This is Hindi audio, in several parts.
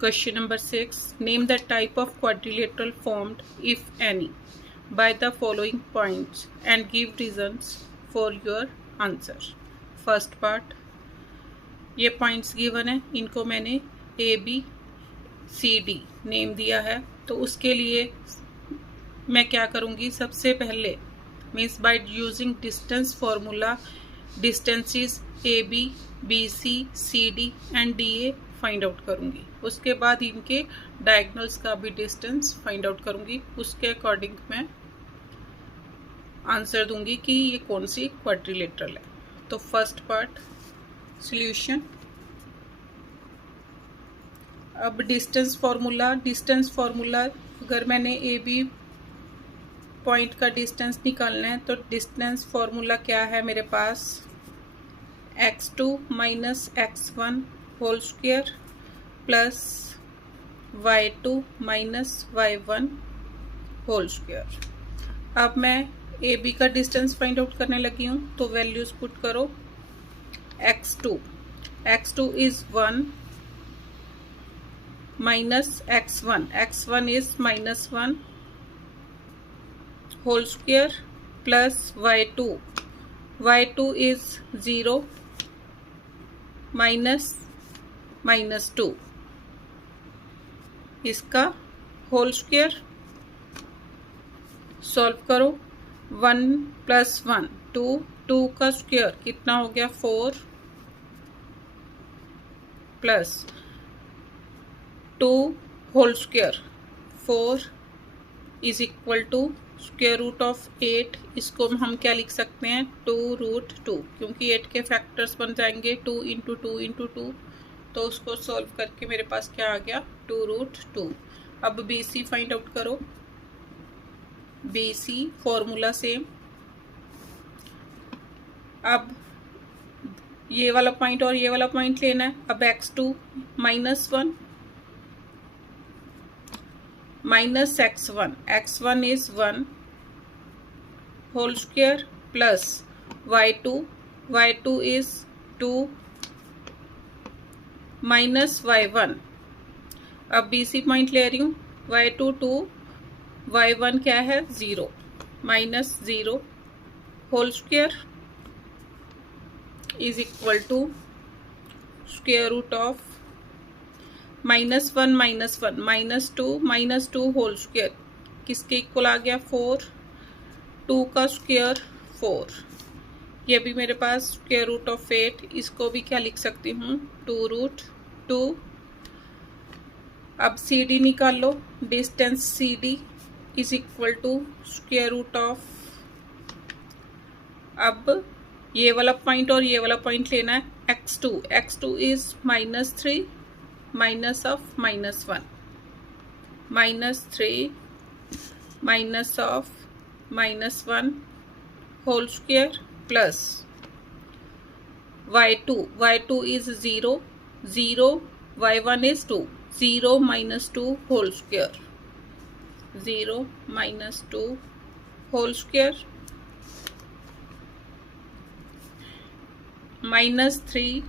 Question number 6. Name the type of quadrilateral formed, if any, by the following points and give reasons for your answer. First part, ये पॉइंट्स गिवन है, इनको मैंने A B C D name दिया है। तो उसके लिए मैं क्या करूँगी, सबसे पहले means by using distance formula distances A B C C D and D A find out करूँगी। उसके बाद इनके डायगोनल्स का भी डिस्टेंस फाइंड आउट करूँगी। उसके अकॉर्डिंग मैं आंसर दूंगी कि ये कौन सी क्वाड्रिलेटरल है। तो फर्स्ट पार्ट सॉल्यूशन। अब डिस्टेंस फार्मूला अगर मैंने ए बी पॉइंट का डिस्टेंस निकालना है तो डिस्टेंस फार्मूला क्या है मेरे पास, x2 minus x1 whole square plus y2 minus y1 whole square. अब मैं ए बी का डिस्टेंस फाइंड आउट करने लगी हूँ, तो वैल्यूज पुट करो। x2 is 1 minus x1 is -1 whole square plus y2 is 0 minus 2 इसका होल स्क्वायर। सॉल्व करो। 1 प्लस 1 2 का स्क्वायर कितना हो गया 4 plus 2 whole square 4 is equal to square root of 8। इसको हम क्या लिख सकते हैं 2√2, क्योंकि 8 के फैक्टर्स बन जाएंगे 2 इंटू 2, तो उसको सॉल्व करके मेरे पास क्या आ गया 2√2। अब बी सी फाइंड आउट करो। B C formula same. अब ये वाला पॉइंट और ये वाला पॉइंट लेना है। अब x2 -1 minus x1 is 1 whole square plus y2 is 2 minus y1। अब बी सी पॉइंट ले रही हूँ। y2 2 y1 क्या है 0 minus 0 whole square is equal to square root of -1 -2 whole square किसके इक्वल आ गया 4 2 का स्क्वायर 4। ये भी मेरे पास स्क्वायर रूट ऑफ 8, इसको भी क्या लिख सकती हूँ 2√2। अब सी डी निकाल लो। Distance C D is equal to square root of, अब ये वाला पॉइंट और ये वाला पॉइंट लेना है x2 is -3 minus of -1 -3 minus of -1 whole square plus y2 is 0 y1 is 2 0 minus 2 whole square 0 minus 2 whole square -3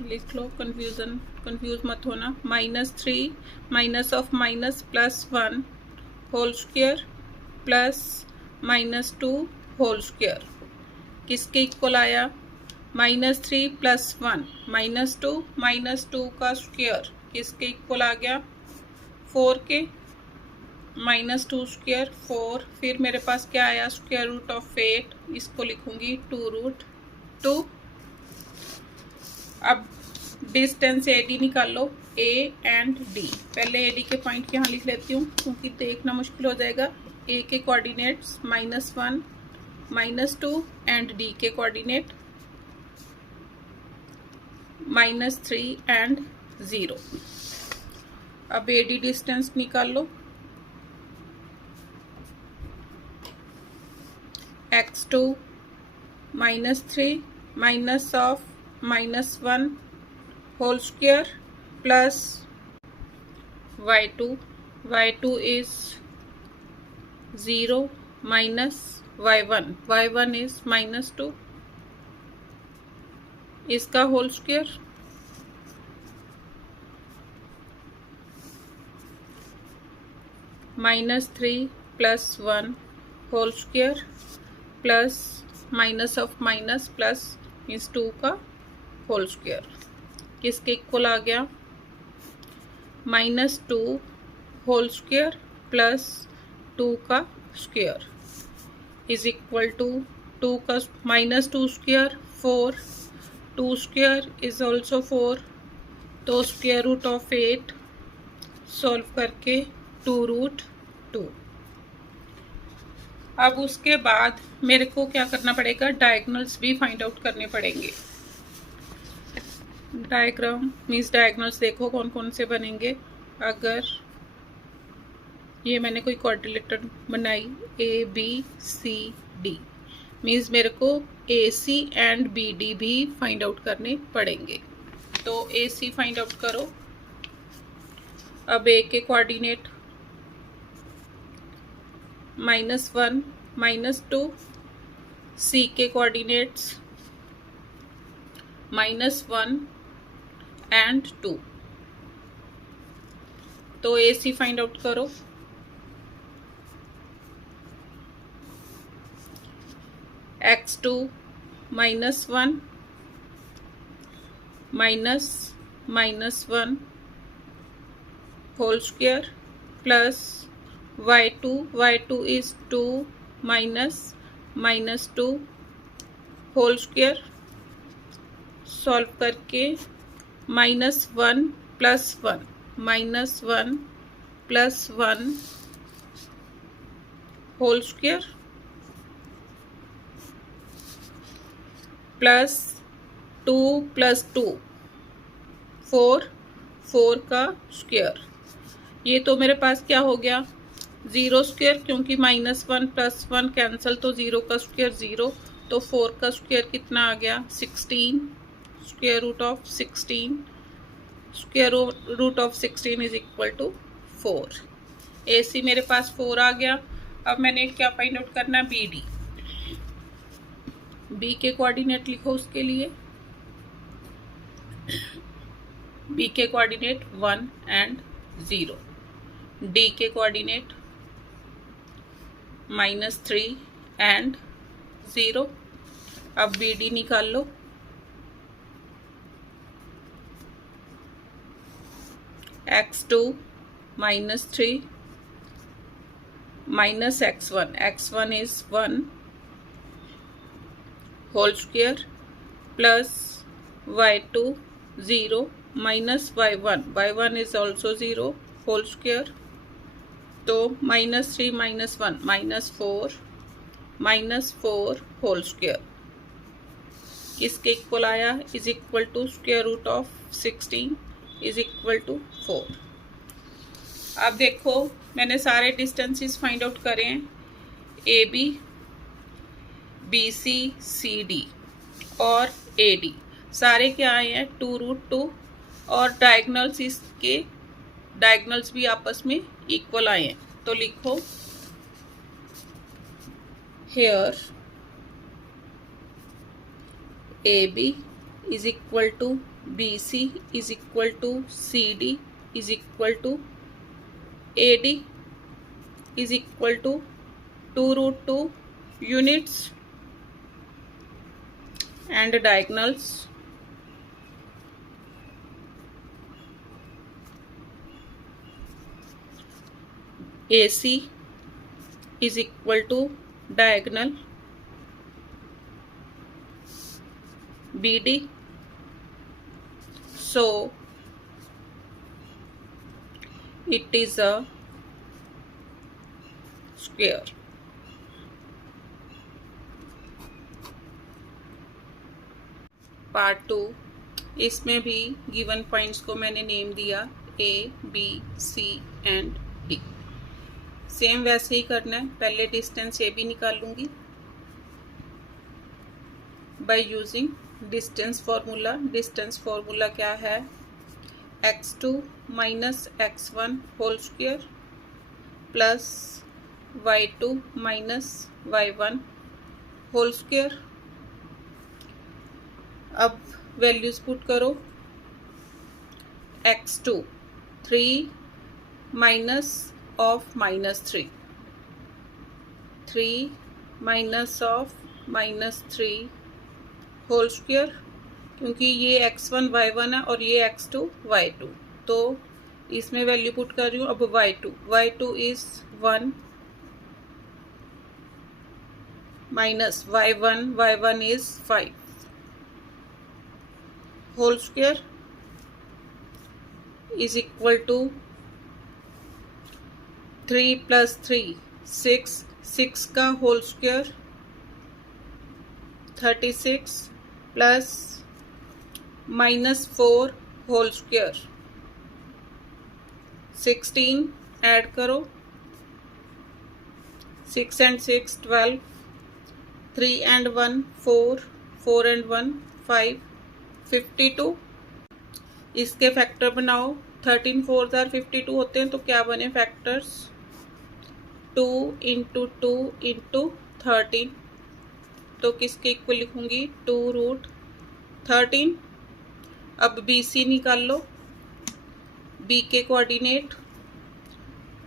लिख लो, कंफ्यूज मत होना। -3 minus of minus plus 1 whole square plus -2 whole square किसके इक्वल आया -3 प्लस 1 -2 का स्क्वायर किसके इक्वल आ गया 4 के -2 स्क्वायर 4। फिर मेरे पास क्या आया स्क्वायर रूट ऑफ 8, इसको लिखूंगी 2√2। अब डिस्टेंस ए डी निकाल लो, ए एंड डी। पहले ए डी के पॉइंट यहाँ लिख लेती हूँ क्योंकि देखना मुश्किल हो जाएगा। ए के कोऑर्डिनेट्स -1 -2 एंड डी के कोऑर्डिनेट -3 एंड 0। अब ए डी डिस्टेंस निकाल लो। x2 -3 minus of -1 whole square plus y2 is 0 minus y1 is -2 इसका whole square -3 + 1 whole square plus minus of minus plus means 2 का होल स्क्वायर किसके इक्वल आ गया, -2 होल स्क्वायर प्लस 2 का स्क्वायर इज इक्वल टू 2 का -2 स्क्वायर 4, 2 स्क्वायर इज ऑल्सो 4, तो स्क्वायर रूट ऑफ 8 सॉल्व करके 2√2। अब उसके बाद मेरे को क्या करना पड़ेगा, डायगोनल्स भी फाइंड आउट करने पड़ेंगे। डायग्राम मीन्स डायगोनल्स देखो कौन कौन से बनेंगे। अगर ये मैंने कोई क्वाड्रिलेटरल बनाई ABCD मीन्स मेरे को AC एंड BD भी फाइंड आउट करने पड़ेंगे। तो AC फाइंड आउट करो। अब A के कोऑर्डिनेट -1 -2, C के कोऑर्डिनेट्स -1 एंड 2। तो AC फाइंड आउट करो। x2 -1 -1 whole square plus y2 is 2 -2 whole square solve करके -1 + 1 + 1 होल स्क्वायर प्लस 2 + 2 4 का स्क्वायर। ये तो मेरे पास क्या हो गया, 0 स्क्वायर, क्योंकि -1 + 1 कैंसिल तो 0 का स्क्वायर 0, तो 4 का स्क्वायर कितना आ गया 16, square root of 16, square root of 16 is equal to 4। AC मेरे पास 4 आ गया। अब मैंने क्या फाइंड आउट करना है, BD। B के कोऑर्डिनेट लिखो उसके लिए। B के कोऑर्डिनेट 1 एंड 0, D के कोऑर्डिनेट -3 एंड 0। अब BD निकाल लो। x2 -3 -x1 is 1 whole square plus y2 0 -y1 is also 0 whole square, तो -3 -1 -4 होल स्क्वायर किसके इक्वल आया, is equal to square root of 16 is equal to 4। अब देखो मैंने सारे डिस्टेंसेस फाइंड आउट करे हैं, AB BC CD और AD सारे क्या आए हैं 2√2, और डायगोनल्स इसके डायगोनल्स भी आपस में इक्वल आए हैं। तो लिखो here AB is equal to BC is equal to CD is equal to AD is equal to 2√2 units and diagonals AC is equal to diagonal BD, so it is a square। Part 2, इसमें भी गिवन पॉइंट्स को मैंने नेम दिया A, B, C and D। Same वैसे ही करना है, पहले डिस्टेंस AB निकाल लूँगी by using distance formula. Distance formula क्या है, x2 -x1 whole square plus y2 -y1 whole square. अब वैल्यूज पुट करो, x2 3 of -3, 3 minus of -3 whole square, क्योंकि ये x1 y1 है और ये x2 y2, तो इसमें वैल्यू पुट कर रही हूँ। अब y2 is 1 minus y1 is 5 whole square is equal to 3 + 3 6 का whole square 36 plus -4 whole square 16, add करो 6 and 6 12, 3 and 1 4, 4 and 1 5, 52। इसके फैक्टर बनाओ, 13 4 52 होते हैं, तो क्या बने फैक्टर्स 2 × 2 × 13, तो किसके इक्वल लिखूंगी 2√13। अब BC निकाल लो, B के कोऑर्डिनेट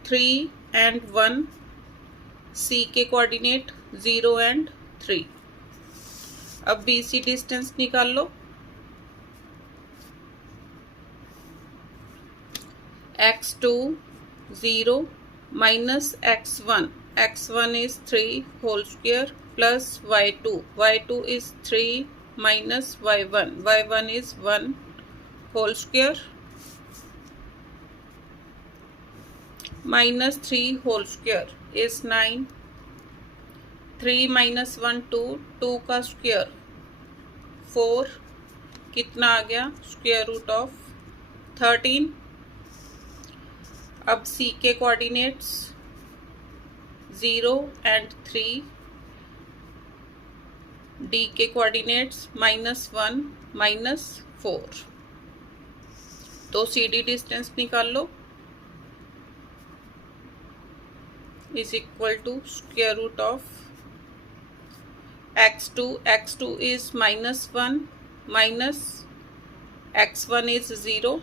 3 and 1, C के कोऑर्डिनेट 0 and 3। अब BC डिस्टेंस निकाल लो, x2 0 minus x1 is 3 whole square plus y2 is 3 minus y1 is 1 whole square minus 3 whole square is 9, 3 minus 1 2 का स्क्वायर 4, कितना आ गया स्क्वायर रूट ऑफ 13। अब C के कोऑर्डिनेट्स 0 and 3, D के कोऑर्डिनेट्स -1 -4, तो CD डिस्टेंस निकाल लो is equal to square root of x2 is -1 minus x1 is 0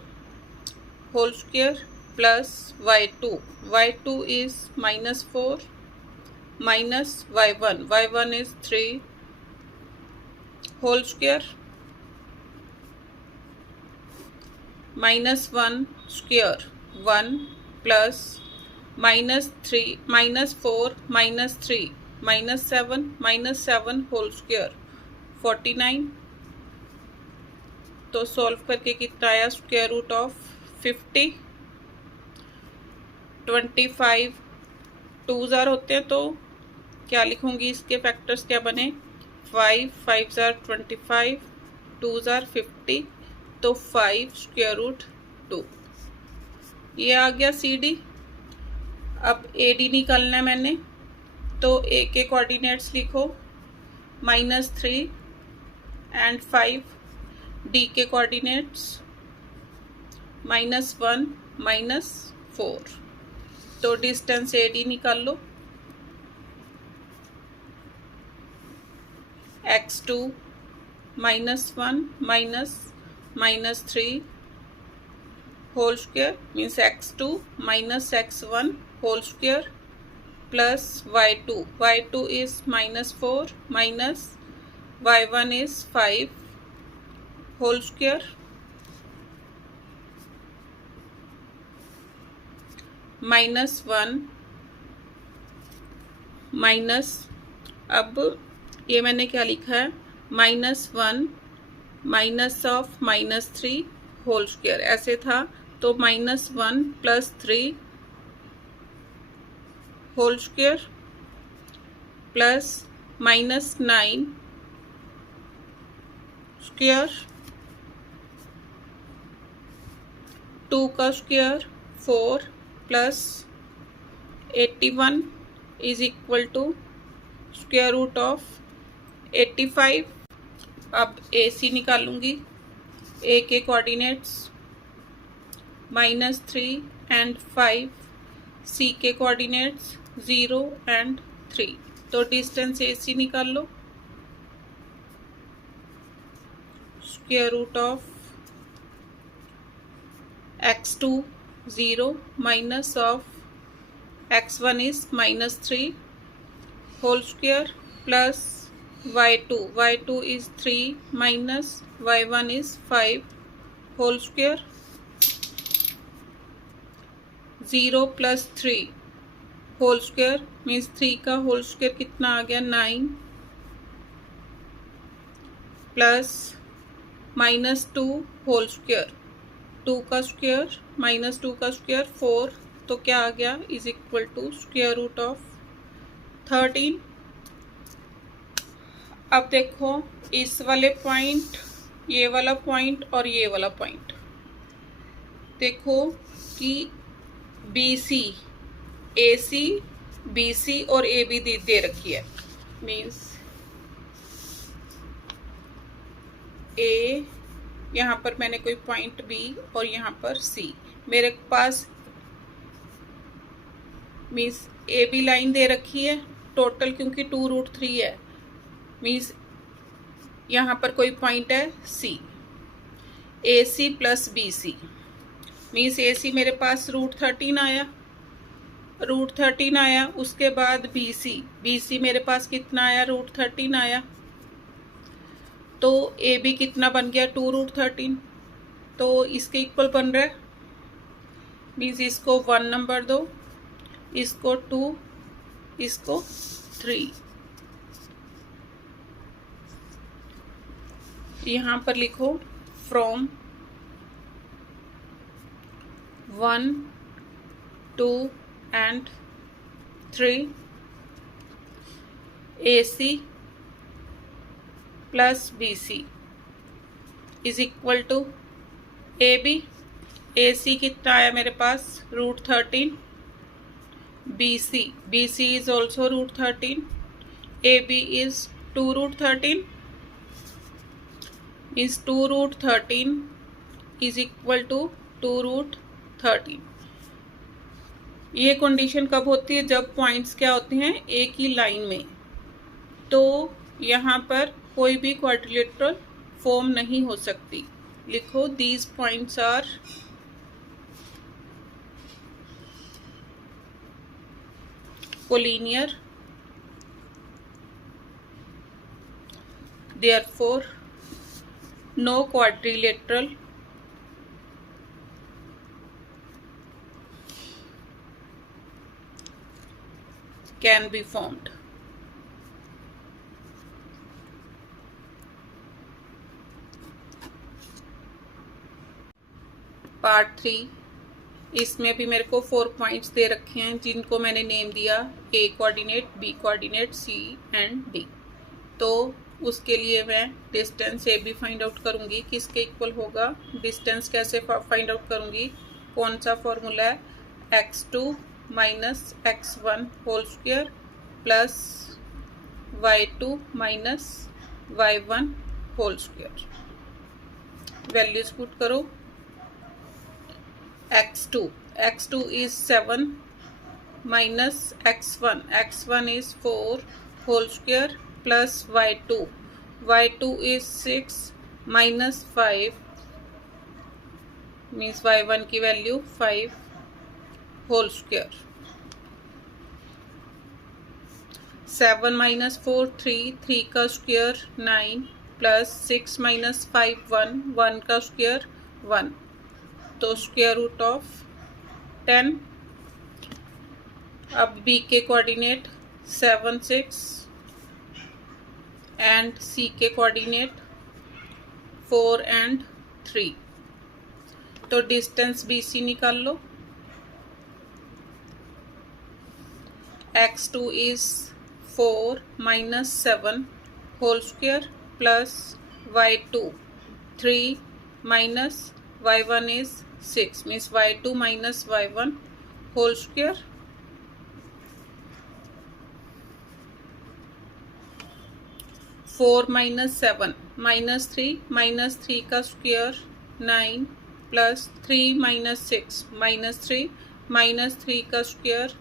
whole square plus y2 is -4 minus y1 is 3 whole square -1 square 1 plus -3 -4 -3 -7 whole square 49, तो सॉल्व करके कितना आया स्क्वायर रूट ऑफ 50। 25 2 होते हैं, तो क्या लिखूंगी इसके फैक्टर्स क्या बने 5 5 25 2 50, तो 5 स्क्वायर रूट 2, ये आ गया CD। अब AD निकालना है मैंने, तो A के कोऑर्डिनेट्स लिखो -3 and 5, D के कोऑर्डिनेट्स -1 -4, तो डिस्टेंस AD निकाल लो, x2 -1 -3 whole square means x2 minus x1 whole square plus y2 is -4 minus y1 is 5 whole square -1 minus, अब ये मैंने क्या लिखा है -1 माइनस ऑफ -3 होल स्क्वायर, ऐसे था, तो -1 + 3 होल स्क्वायर प्लस -9 स्क्वायर 2 का square 4 plus 81 is equal to square root of 85। अब AC निकालूंगी, A के कोऑर्डिनेट्स -3 and 5, C के कोऑर्डिनेट्स 0 and 3, तो डिस्टेंस AC निकाल लो, square root of x2 0 minus of x1 is -3 whole square plus y2 is 3 minus y1 is 5 whole square. 0 plus 3 whole square means 3 का होल स्क्वायर कितना आ गया 9 प्लस -2 होल स्क्वायर 2 का स्क्वायर -2 का स्क्वायर 4 तो क्या आ गया is equal to square root of 13। अब देखो इस वाले पॉइंट, ये वाला पॉइंट और ये वाला पॉइंट, देखो कि BC AC BC और AB दे रखी है। मीन्स A, यहाँ पर मैंने कोई पॉइंट B और यहाँ पर C मेरे पास मीन्स AB लाइन दे रखी है टोटल, क्योंकि 2√3 है। मीन्स यहाँ पर कोई पॉइंट है C, AC plus BC means AC मेरे पास √13 आया, उसके बाद BC मेरे पास कितना आया √13 आया, तो AB कितना बन गया 2√13, तो इसके इक्वल बन रहा है। मीन्स इसको 1 नंबर दो, इसको 2, इसको 3। यहाँ पर लिखो from 1, 2 and 3 AC plus BC is equal to AB। AC कितना आया मेरे पास √13, BC is also √13, AB is 2√13 means 2√13 is equal to 2√13। ये कंडीशन कब होती है, जब पॉइंट्स क्या होते हैं एक ही लाइन में, तो यहाँ पर कोई भी क्वाड्रिलेटरल फॉर्म नहीं हो सकती। लिखो these points are collinear, therefore no quadrilateral can be formed। Part 3, इसमें भी मेरे को 4 पॉइंट्स दे रखे हैं जिनको मैंने नेम दिया A coordinate, B coordinate, C and D। तो उसके लिए मैं डिस्टेंस AB फाइंड आउट करूँगी, किसके इक्वल होगा। डिस्टेंस कैसे फाइंड आउट करूँगी, कौन सा फॉर्मूला है, x2 minus x1 whole square plus y2 minus y1 whole square. Values put करो। x2 is 7 minus x1 is 4 whole square plus y2 is 6 minus 5 means y1 की वैल्यू 5 होल स्क्वायर। 7 minus 4 3 का स्क्वायर 9 प्लस 6 minus 5 1 का स्क्वायर 1, तो स्क्वायर रूट ऑफ 10। अब B के कोऑर्डिनेट 7 6 एंड C के कोऑर्डिनेट 4 and 3, तो डिस्टेंस BC निकाल लो। x2 is 4 minus 7 whole square plus y2 3 minus y1 is 6 means y2 minus y1 whole square। Four minus 7 minus 3 का स्क्वायर 9 प्लस 3 माइनस 6 माइनस 3 का square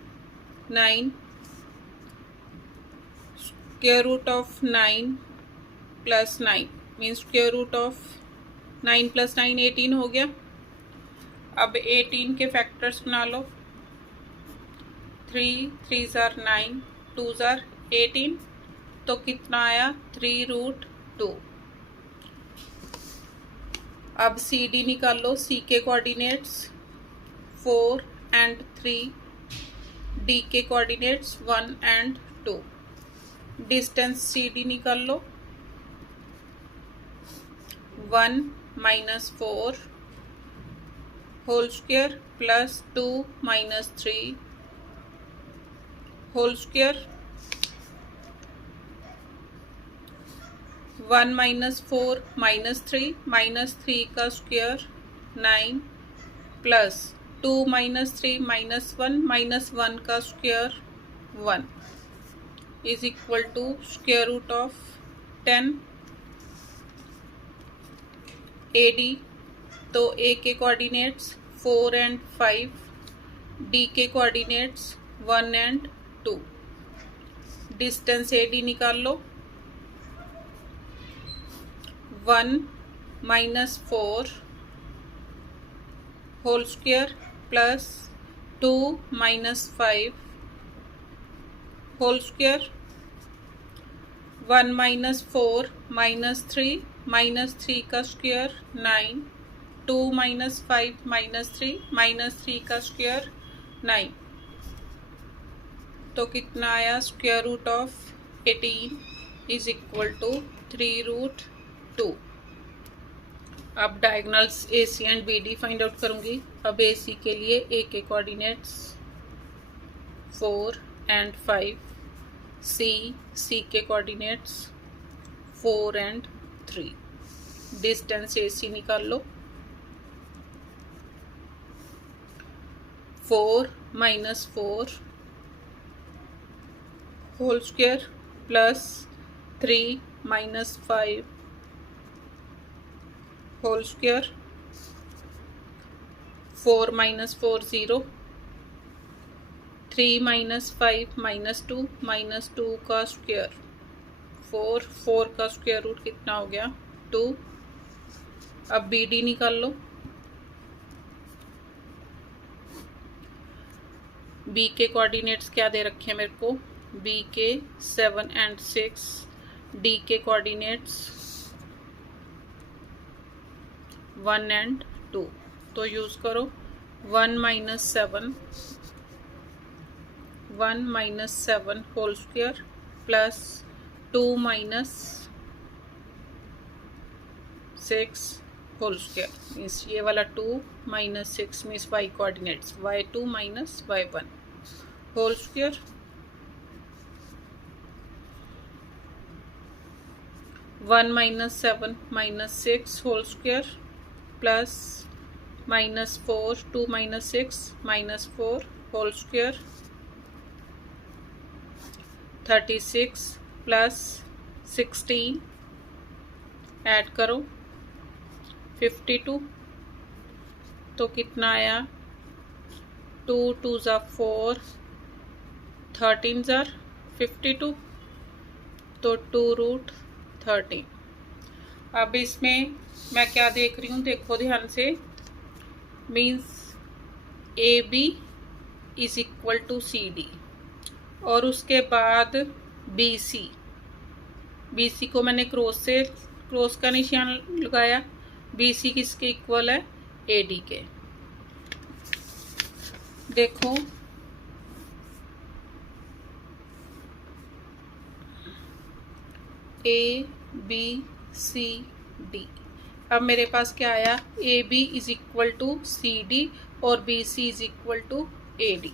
9, square root of 9 plus 9 means square root of 9 plus 9 18 हो गया। अब 18 के फैक्टर्स बना लो। 3 ज़ार 9, 2 ज़ार 18, तो कितना आया 3√2। अब सी डी निकाल लो। सी के कोऑर्डिनेट्स 4 and 3, डी के coordinates 1 and 2। Distance C D निकाल लो। 1 - 4 whole square plus 2 - 3 whole square. 1 - 4 - 3 -3 का स्क्वायर 9 प्लस 2 - 3 -1 -1 का square 1 is equal to square root of 10। A D, तो ए के कोऑर्डिनेट्स 4 and 5, डी के coordinates 1 and 2। Distance A D निकाल लो। 1 - 4 whole square plus 2 - 5 whole square. 1 - 4 -3 -3 का स्क्वायर 9, 2 - 5 -3 -3 का स्क्वायर 9, तो कितना आया square root of 18 is equal to 3√2। अब diagonals A C and B D find out करूँगी। अब ए सी के लिए ए के कोऑर्डिनेट्स 4 and 5, सी के coordinates 4 and 3। Distance A C निकाल लो। 4 - 4 whole square plus 3 - 5 whole square. 4 - 4 0, 3 - 5 -2 -2 का स्क्वायर 4 का स्क्वायर रूट कितना हो गया 2। अब बी डी निकाल लो। बी के कोऑर्डिनेट्स क्या दे रखे हैं मेरे को, बी के 7 and 6, डी के कोऑर्डिनेट्स 1 and 2, तो यूज करो। 1 - 7 whole square plus 2 - 6 whole square means ये वाला 2 - 6 मीन्स Y coordinates y2 - y1 whole square. 1 - 7 - 6 whole square plus -4 2 - 6 -4 whole square. 36 plus 16 add करो 52, तो कितना आया 2 2 ज़ा 4 13 ज़ार 52, तो 2√13। अब इसमें मैं क्या देख रही हूँ देखो ध्यान से, means A B is equal to C D और उसके बाद बी सी को मैंने क्रॉस का निशान लगाया। बी सी किसके इक्वल है ए डी के। देखो ए बी सी डी, अब मेरे पास क्या आया A B is equal to C D और B C is equal to A D.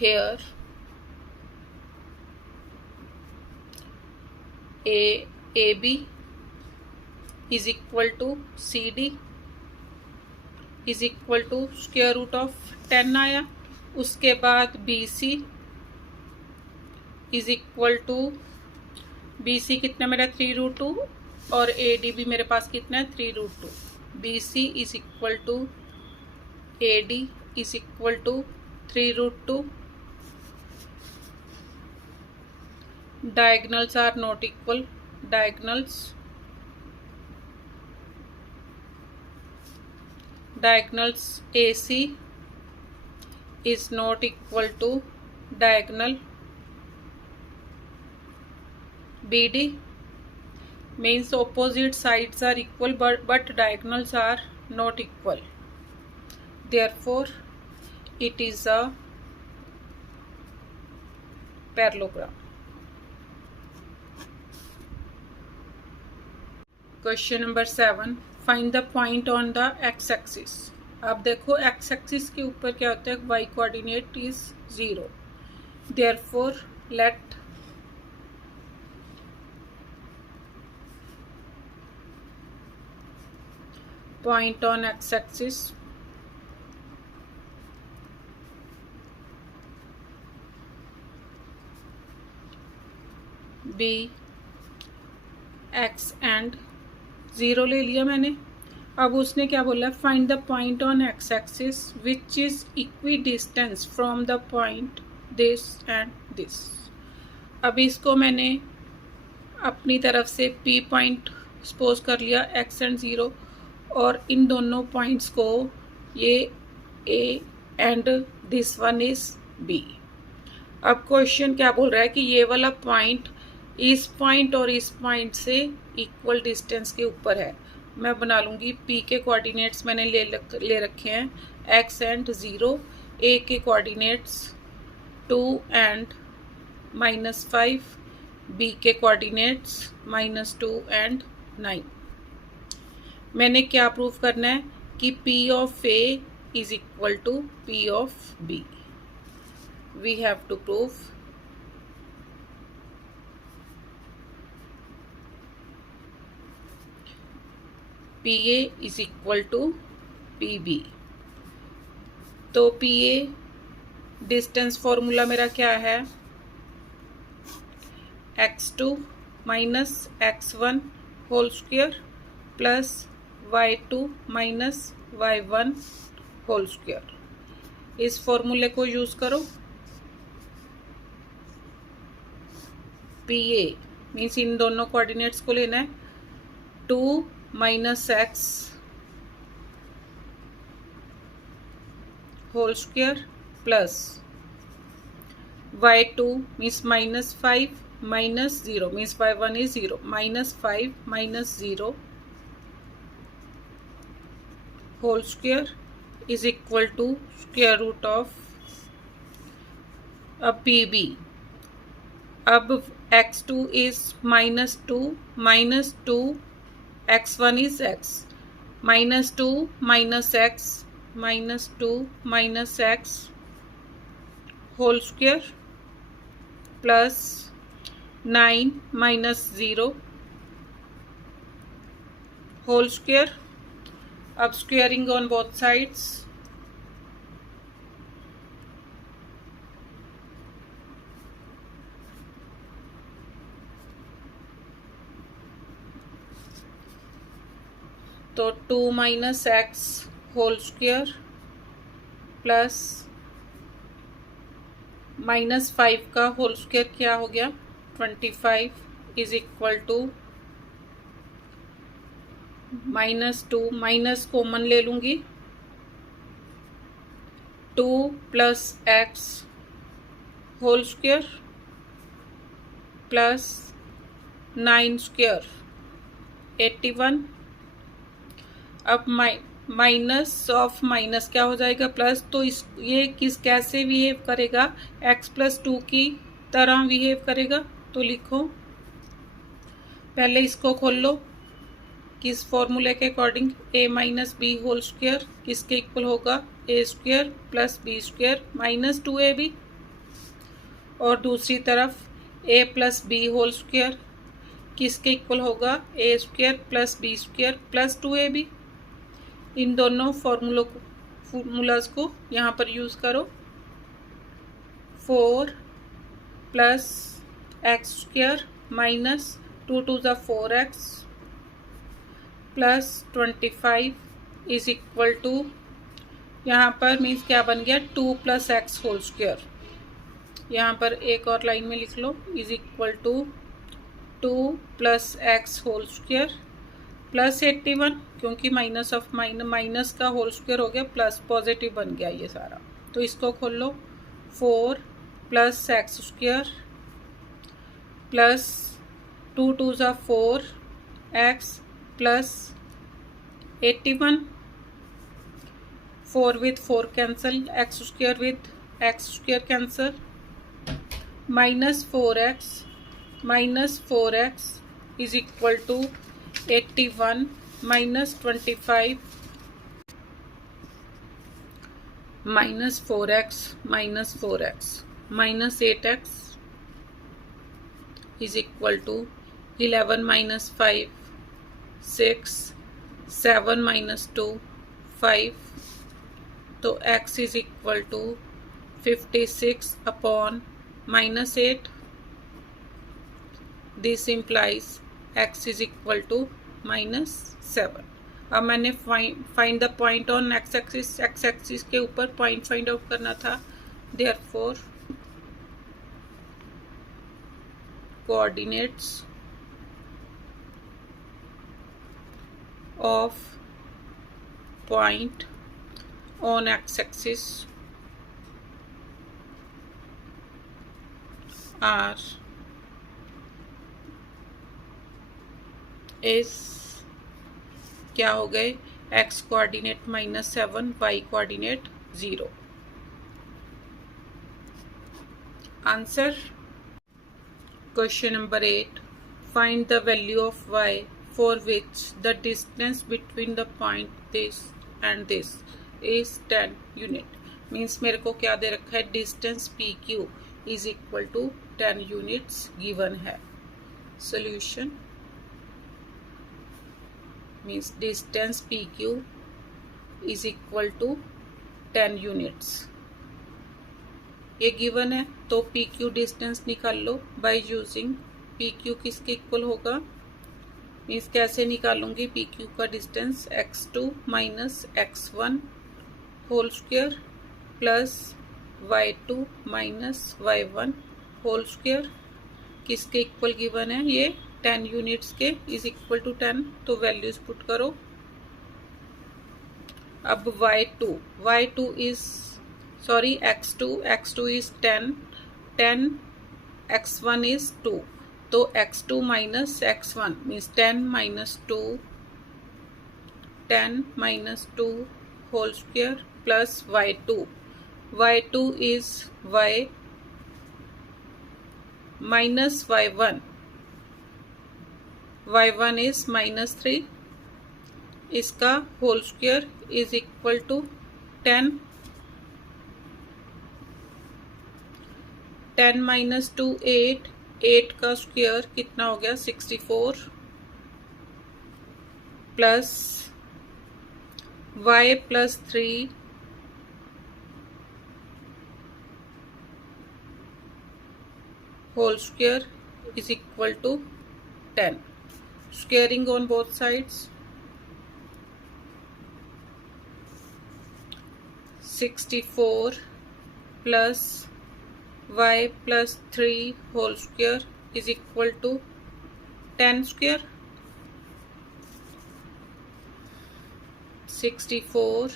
Here A B is equal to C D is equal to square root of 10 आया। उसके बाद B C is equal to, B C कितना मेरा 3√2 और ए डी भी मेरे पास कितना है 3√2। B C is equal to A D is equal to 3√2। Diagonals are not equal. Diagonals AC is not equal to diagonal BD, means opposite sides are equal but diagonals are not equal. Therefore, it is a parallelogram. Question number 7. Find the point on the x-axis. अब देखो x-axis के ऊपर क्या होता है, y coordinate is 0. Therefore, let point on x-axis be x and 0 ले लिया मैंने. अब उसने क्या बोला, find the point on x axis which is equi distance from the point this and this. अब इसको मैंने अपनी तरफ से P पॉइंट सपोज कर लिया, x एंड 0, और इन दोनों पॉइंट्स को ये A and this one is B. अब क्वेश्चन क्या बोल रहा है कि ये वाला पॉइंट इस पॉइंट और इस पॉइंट से इक्वल डिस्टेंस के ऊपर है. मैं बना लूँगी. P के कोऑर्डिनेट्स मैंने ले रखे हैं x एंड 0, A के कोऑर्डिनेट्स 2 एंड -5, B के कोऑर्डिनेट्स -2 एंड 9. मैंने क्या प्रूव करना है कि P of A is equal to P of B. We have to prove PA is equal to PB. तो PA डिस्टेंस फॉर्मूला मेरा क्या है, x2 minus x1 whole square plus y2 minus y1 whole square. इस फॉर्मूले को यूज करो. PA मीन्स इन दोनों कोऑर्डिनेट्स को लेना है, 2 minus x whole square plus y2 means -5 minus 0 means y1 is 0, -5 minus 0 whole square is equal to square root of PB. अब x2 is -2 minus 2, x1 is x, -2 minus x minus 2 minus x whole square plus 9 minus 0 whole square. अब squaring on both sides, तो 2 minus X whole square plus -5 का होल स्क्वायर क्या हो गया 25 is equal to -2, minus common ले लूँगी, 2 plus x whole square plus 9 square 81. अब माइनस ऑफ माइनस क्या हो जाएगा प्लस. तो इस ये कैसे बिहेव करेगा, x प्लस 2 की तरह बिहेव करेगा. तो लिखो, पहले इसको खोल लो, किस फॉर्मूले के according, a minus B whole square किसके इक्वल होगा, a square plus B square minus 2ab. और दूसरी तरफ a plus B whole square किसके इक्वल होगा, a square plus B square plus 2ab. इन दोनों फॉर्मूलाज को यहाँ पर यूज़ करो. 4 प्लस एक्स स्क्वायर माइनस 2 टू ज़ा 4x plus 25 is equal to, यहाँ पर मीन्स क्या बन गया 2 प्लस एक्स होल स्क्वायर. यहाँ पर एक और लाइन में लिख लो, is equal to 2 plus x whole square plus 81, क्योंकि माइनस ऑफ माइनस का होल स्क्वायर हो गया प्लस पॉजिटिव बन गया ये सारा. तो इसको खोल लो, 4 प्लस एक्स स्क्वायर प्लस 2 2 ज़ा 4 x plus 81, 4 with 4 cancel, x square with x square cancel, minus 4x is equal to 81 minus 25 minus 4x minus 8x is equal to 11 minus 5 6 7 minus 2 5, तो x is equal to 56 upon minus 8. This implies x is equal to minus 7. अब मैंने find the point on x axis के ऊपर पॉइंट फाइंड आउट करना था, therefore coordinates of point on x-axis are is क्या हो गए, x coordinate -7, y coordinate 0. Answer question number 8. Find the value of y for which the distance between the point this and this is 10 unit. Means मेरे को क्या दे रखा है, distance P Q is equal to 10 units given है. Solution means distance P Q is equal to 10 units. ये गिवन है तो पी क्यू डिस्टेंस निकाल लो बाय यूजिंग पी क्यू. किसके इक्वल होगा, मीन्स कैसे निकालूंगी पी क्यू का distance, x2 minus x1 whole square plus y2 minus y1 whole square. किसके इक्वल गिवन है, ये 10 यूनिट्स के इज इक्वल टू 10. तो वैल्यूज पुट करो. अब y2 is sorry x2 is 10 x1 is 2. तो x2 minus x1 means 10 minus 2 whole square plus y2 is y minus y1 is -3. इसका whole square is equal to 10 minus 2 8 का स्क्वायर कितना हो गया, 64 plus y plus 3 whole square is equal to 10. Squaring on both sides, 64 plus y plus 3 whole square is equal to 10 square. 64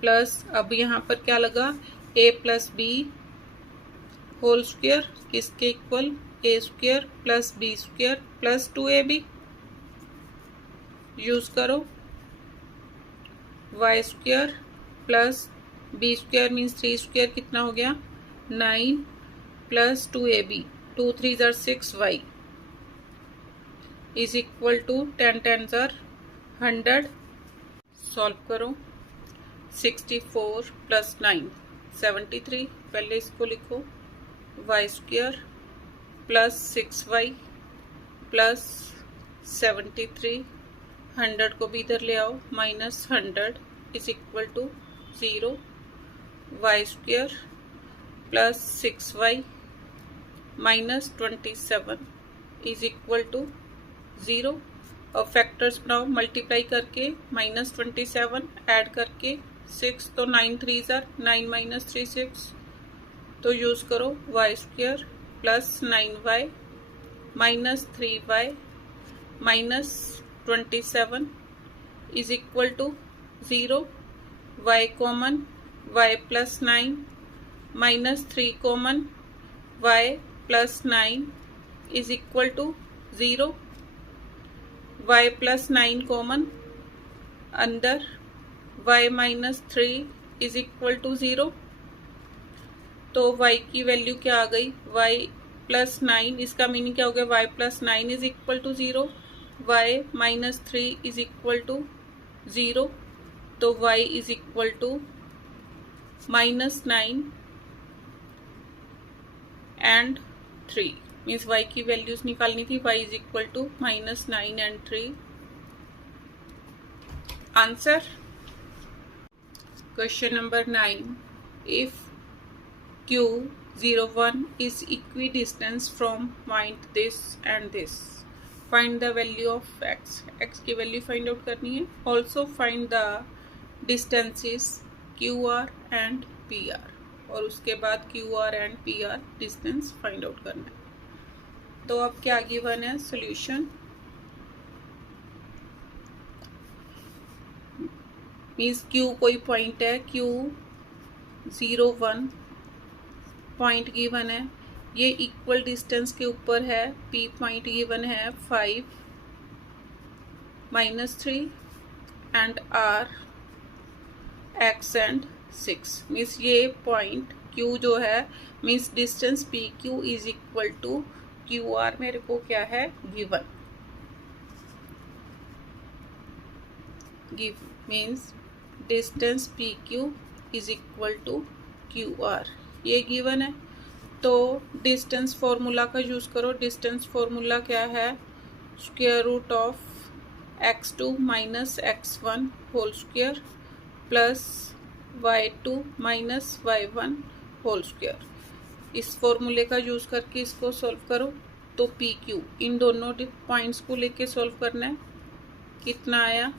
plus अब यहाँ पर क्या लगा, a plus B whole square किसके equal, a square plus b square plus 2ab. Use करो y square plus b square means 3 square कितना हो गया 9 प्लस 2ab 2 3 ज़र 6y इज इक्वल टू 10 10 ज़र 100. सॉल्व करो. 64 प्लस 9 73. पहले इसको लिखो, y square plus 6y plus 73. 100 को भी इधर ले आओ, minus 100 is equal to 0. y square plus 6y minus 27 is equal to 0. और फैक्टर्स बनाओ, मल्टीप्लाई करके माइनस 27 ऐड करके 6, तो 9 3 ज़र 9 माइनस 3 6. तो यूज़ करो y square plus 9y minus 3y minus 27 is equal to 0. y common y plus 9 minus 3 common, y plus 9 is equal to 0, y plus 9 common, अंदर y minus 3 is equal to 0, तो y की वैल्यू क्या आ गई, y प्लस 9, इसका मीनिंग क्या हो गया, y plus 9 is equal to 0, y minus 3 is equal to 0, तो y is equal to minus 9 and 3, means y की वैल्यूज निकालनी थी, y is equal to minus 9 and 3। Answer question number 9, if Q01 is equidistant from point this and this, find the value of x, x की वैल्यू फाइंड आउट करनी है, also find the distances QR and PR, और उसके बाद QR and PR distance find out करना है। तो अब क्या गिवन है सॉल्यूशन, मीन्स Q कोई पॉइंट है, Q01 पॉइंट गिवन है, ये इक्वल डिस्टेंस के ऊपर है, P पॉइंट गिवन है 5 minus 3 and R x and 6, means ये पॉइंट Q जो है, means distance PQ is equal to QR मेरे को क्या है given, means distance PQ is equal to QR, ये गिवन है। तो डिस्टेंस फॉर्मूला का यूज़ करो, डिस्टेंस फॉर्मूला क्या है, square root of x2 minus x1 whole square plus y2 minus y1 whole square, इस फॉर्मूले का यूज़ करके इसको सॉल्व करो। तो PQ इन दोनों पॉइंट्स को लेके सॉल्व करना है, कितना आया,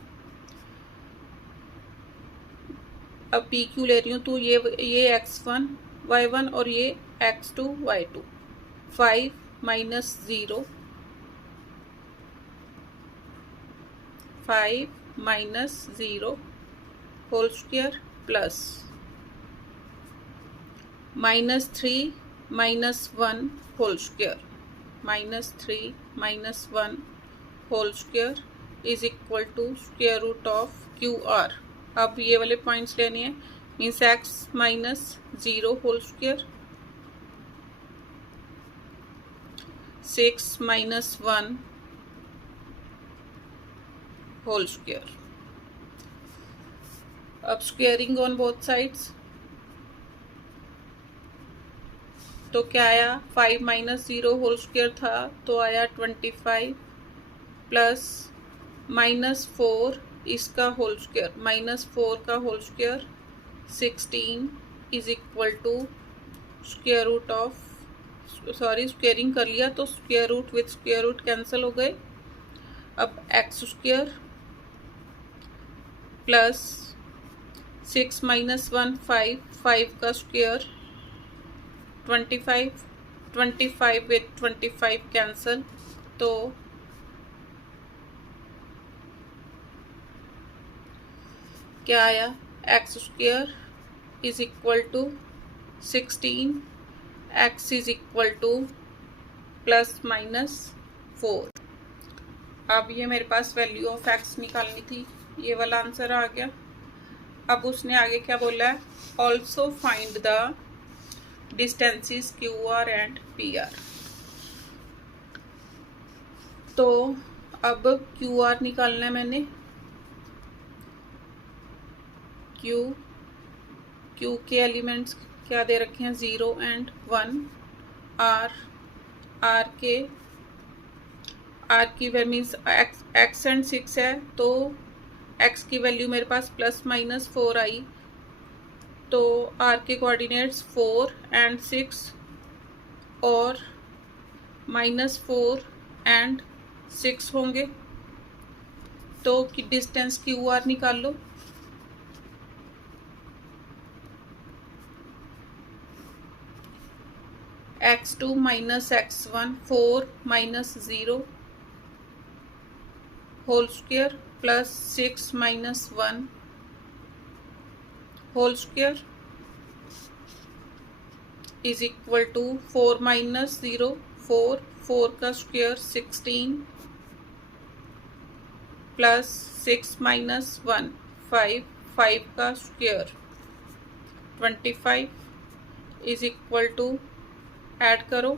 अब PQ ले रही हूँ तो ये x1 y1 और ये x2 y2, 5 minus 0, 5 minus 0 whole square plus minus 3 minus 1 whole square, minus 3 minus 1 whole square is equal to square root of QR। अब ये वाले पॉइंट्स लेने हैं, means x minus 0 whole square, 6 minus 1 whole square, अब स्क्वेयरिंग ऑन बोथ साइड्स, तो क्या आया, 5 माइनस 0 होल स्क्वायर था तो आया 25 प्लस माइनस 4 इसका होल स्क्वायर, माइनस 4 का whole square 16 is equal to square root of, sorry squaring कर लिया तो square root with square root cancel हो गए, अब एक्स स्क्वायर प्लस 6 माइनस 1 5, 5 का स्क्वायर 25, 25 विथ 25 कैंसिल, तो क्या आया, X square is equal to 16, X is equal to plus minus 4। अब ये मेरे पास वैल्यू ऑफ एक्स निकालनी थी, ये वाला आंसर आ गया। अब उसने आगे क्या बोला है, also find the distances QR and PR, तो अब QR निकालना है मैंने, Q के एलिमेंट्स क्या दे रखे हैं 0 एंड 1, R की वैल्यू मीन्स x एंड 6 है, तो x की वैल्यू मेरे पास प्लस माइनस 4 आई, तो R के कोऑर्डिनेट्स 4 एंड 6 और माइनस 4 एंड 6 होंगे, तो डिस्टेंस QR निकाल लो, x2 minus x1 4 minus 0 whole square plus 6 minus 1 whole square is equal to 4 minus 0 4, 4 का स्क्वायर 16 प्लस 6 माइनस 1 5, 5 का square 25 is equal to, add करो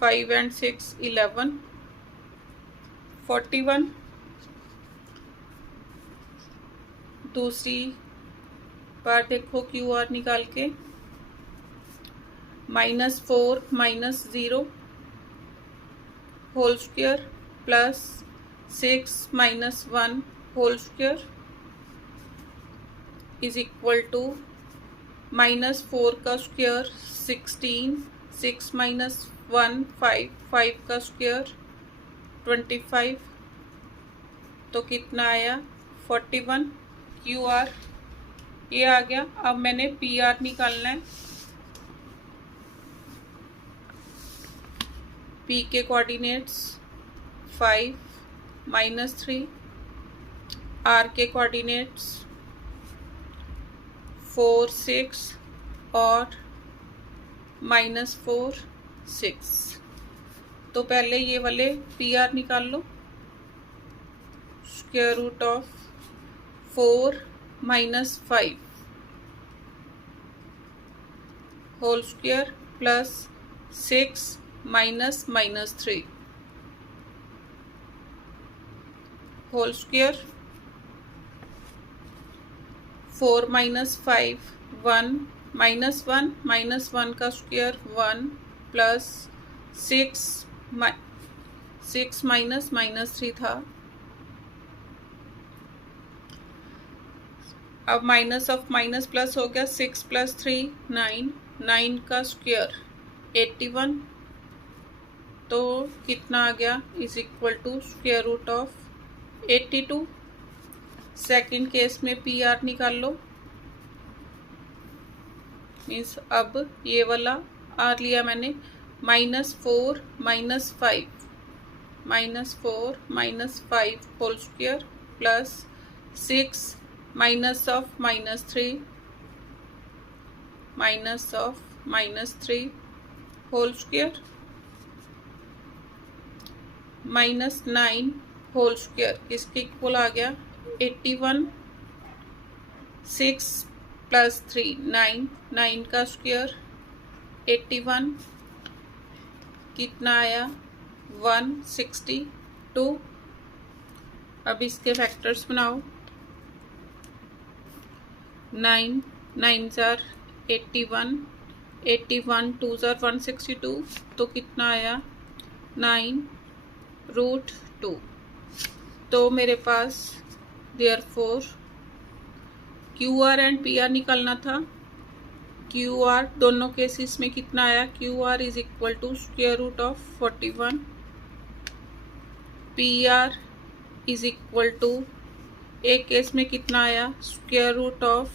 5 एंड 6 11 41। दूसरी बार देखो क्यू आर निकाल के, -4 minus 0 whole square plus 6 minus 1 whole square is equal to -4 का स्क्वायर 16, 6 माइनस 1 5, 5 का स्क्वायर 25। तो कितना आया 41। क्यू आर ये आ गया। अब मैंने पी आर निकालना है। पी के कोऑर्डिनेट्स 5 -3, आर के कोऑर्डिनेट्स 4 6 और -4 6। तो पहले ये वाले पी आर निकाल लो। Square root of 4 minus 5 whole square plus 6 minus -3 whole square 4 minus 5 1 minus 1 का स्क्वायर 1 प्लस 6 माइनस -3 था। अब माइनस ऑफ माइनस प्लस हो गया 6 प्लस 3 9, 9 का स्क्वायर 81। तो कितना आ गया is equal to square root of 82। Second case में पी आर निकाल लो। मीन्स अब ये वाला आर लिया मैंने, -4 minus 5 whole square plus 6 minus of -3 whole square -9 whole square किसके इक्वल आ गया 81। 6 प्लस 3 9, 9 का स्क्वायर 81। कितना आया 162। अब इसके फैक्टर्स बनाओ। 9 9 जार 81, 81 2 जार 162। तो कितना आया 9√2। तो मेरे पास therefore Q R and P R निकालना था। क्यू आर दोनों केसेस में कितना आया, Q R is equal to square root of 41। P R is equal to एक केस में कितना आया square root of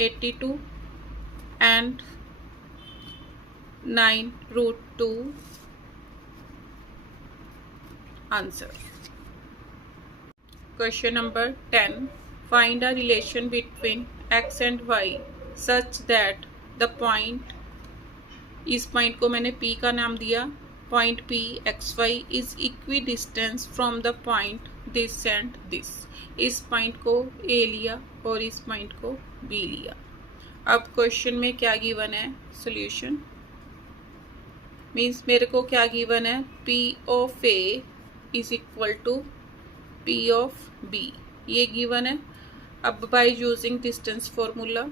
82 and 9√2 answer. Question number 10. Find a relation between x and y such that the point, इस पॉइंट को मैंने P का नाम दिया, point P xy is equidistant from the point this and this। इस पॉइंट को A लिया और इस पॉइंट को B लिया। अब क्वेश्चन में क्या गिवन है, सोल्यूशन मीन्स मेरे को क्या गिवन है, P of A is equal to P of B, ये गिवन है। अब बाय यूजिंग डिस्टेंस फॉर्मूला,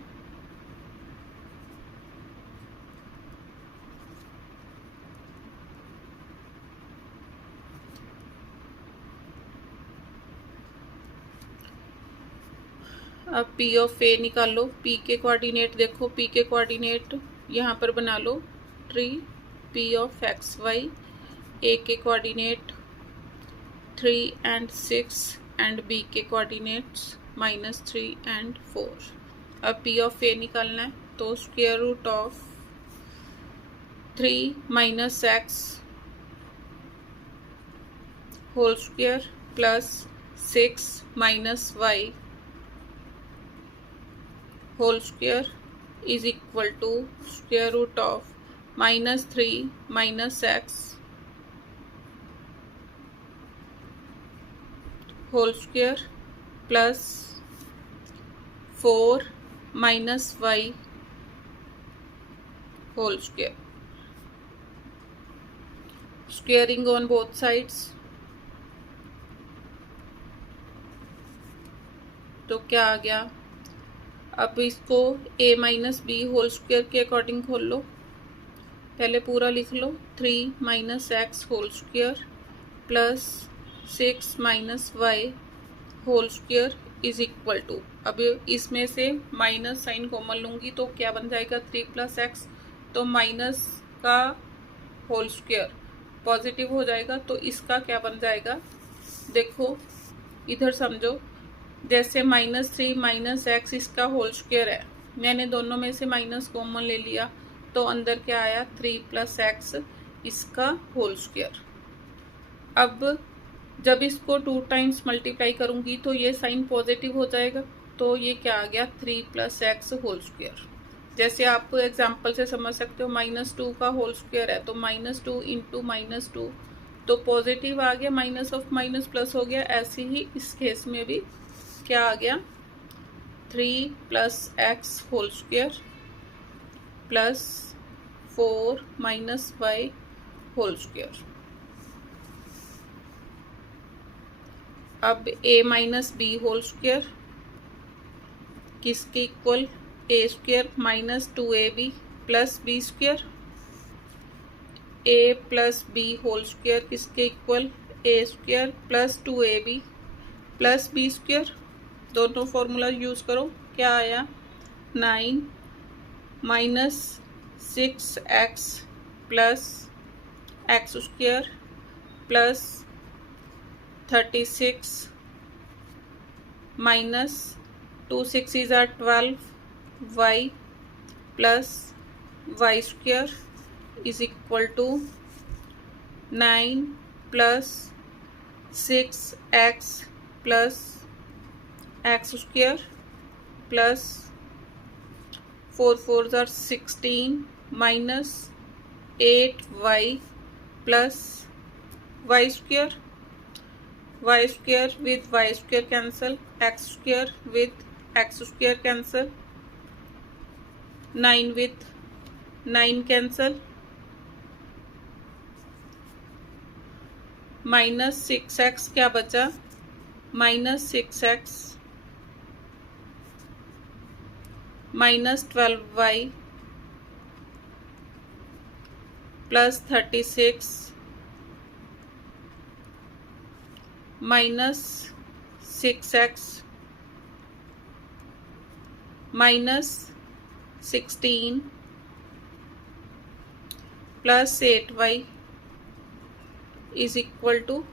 अब P of A निकालो। P के कोऑर्डिनेट देखो, P के कोऑर्डिनेट यहाँ पर बना लो ट्री P of XY। A के कोऑर्डिनेट 3 and 6 एंड B के कोऑर्डिनेट्स -3 and 4। अब P of A निकालना है, तो square root of 3 minus x whole square plus 6 minus y whole square is equal to square root of -3 minus x whole square plus 4 minus y whole square. Squaring on both sides. तो क्या आ गया? अब इसको a minus B whole square के अकॉर्डिंग खोल लो. पहले पूरा लिख लो. 3 minus X whole square plus 6 minus Y whole square is equal to. अब इसमें से माइनस साइन कॉमन लूँगी तो क्या बन जाएगा? 3 प्लस एक्स. तो माइनस का होल स्क्वायर पॉजिटिव हो जाएगा, तो इसका क्या बन जाएगा? देखो इधर समझो. जैसे -3 माइनस एक्स इसका होल स्क्वायर है, मैंने दोनों में से माइनस कॉमन ले लिया, तो अंदर क्या आया? 3 प्लस एक्स इसका होल स्क्वायर. अब जब इसको 2 टाइम्स मल्टीप्लाई करूंगी तो ये साइन पॉजिटिव हो जाएगा, तो ये क्या आ गया? 3 प्लस एक्स होल स्क्वायर. जैसे आप एग्जाम्पल से समझ सकते हो, -2 का होल स्क्वायर है तो -2 इंटू -2, तो पॉजिटिव आ गया, माइनस ऑफ माइनस प्लस हो गया. ऐसे ही इस केस में भी क्या आ गया? 3 plus x whole square plus 4 minus Y whole square. अब a minus B whole square किसके equal? a square minus 2ab plus B square. a plus B whole square किसके equal? a square plus 2ab plus B square. दोनों फॉर्मूला यूज करो. क्या आया? 9 minus 6x plus x square plus 36 minus 2 6s are 12 y plus y square is equal to 9 plus 6x plus x square plus 4 4s are 16 minus 8y plus y square. Y square with y square cancel, x square with x square cancel, 9 with 9 cancel, minus 6x क्या बचा? minus 6x minus 12y plus 36 minus 6x minus 16 plus 8y is equal to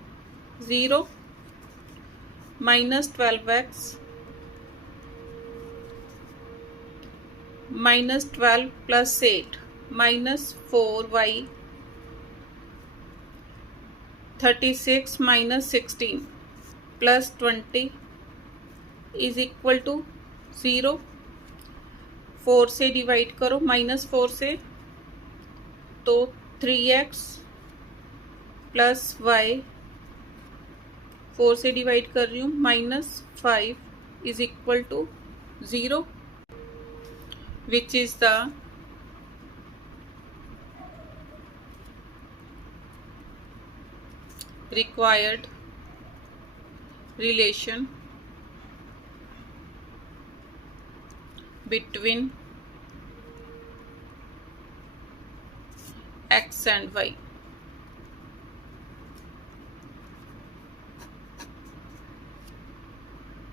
0. minus 12x minus 12 plus 8 minus 4y 36 minus 16 plus 20 is equal to 0. 4 से डिवाइड करो, -4 से, तो 3x प्लस y, 4 से डिवाइड कर रही हूँ, -5 is equal to 0, which is the required relation between x and y.